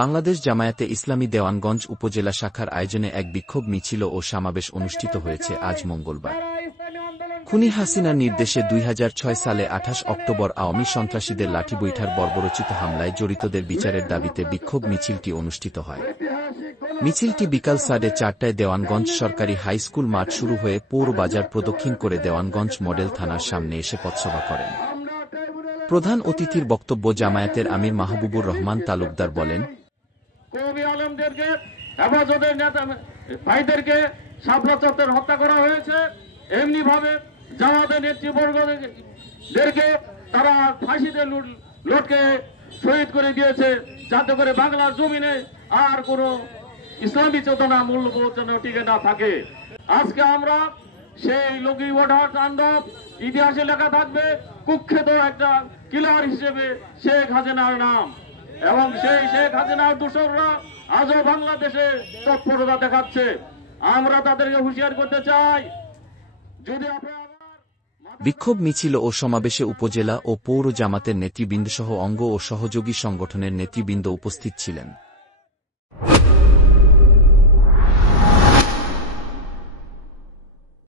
বাংলাদেশ জামায়াতে ইসলামী দেওয়ানগঞ্জ উপজেলা শাখার আয়োজনে এক বিক্ষোভ মিছিল ও সমাবেশ অনুষ্ঠিত হয়েছে আজ মঙ্গলবার। খুনি হাসিনার নির্দেশে ২০০৬ সালে ২৮ অক্টোবর আওয়ামী সন্ত্রাসীদের লাঠিবৈঠার বর্বরোচিত হামলায় জড়িতদের বিচারের দাবিতে বিক্ষোভ মিছিলটি অনুষ্ঠিত হয়। মিছিলটি বিকাল ৪:৩০টায় দেওয়ানগঞ্জ সরকারি হাই স্কুল মাঠ শুরু হয়ে পৌর বাজার প্রদক্ষিণ করে দেওয়ানগঞ্জ মডেল থানার সামনে এসে পথসভা করেন। প্রধান অতিথির বক্তব্য জামায়াতের আমির মাহবুবুর রহমান তালুকদার বলেন, কওমি আলেমদেরকে হেফাজতের নেতা ভাইদেরকে শাপলা চত্বরে হত্যা করা হয়েছে, এমনি ভাবে জামাতের নেতৃবর্গদেরকে তারা ফাঁসিতে লটকে শহীদ করে দিয়েছে, যাতে করে বাংলার জমিনে আর কোনো ইসলামী চেতনা মূল্যবোধ যেন টিকে না থাকে। আজকে আমরা সেই লগি ওঠার তাণ্ডব ইতিহাসে লেখা থাকবে কুখ্যাত একটা কিলার হিসেবে শেখ হাসিনার নাম, এবং সেই শেখ হাসিনার দূষররা আজও বাংলাদেশে তৎপরতা দেখাচ্ছে। আমরা তাদেরকে হুঁশিয়ার করতে চাই, যদি বিক্ষোভ মিছিল ও সমাবেশে উপজেলা ও পৌর জামাতের নেতৃবৃন্দসহ অঙ্গ ও সহযোগী সংগঠনের নেতৃবৃন্দ উপস্থিত ছিলেন।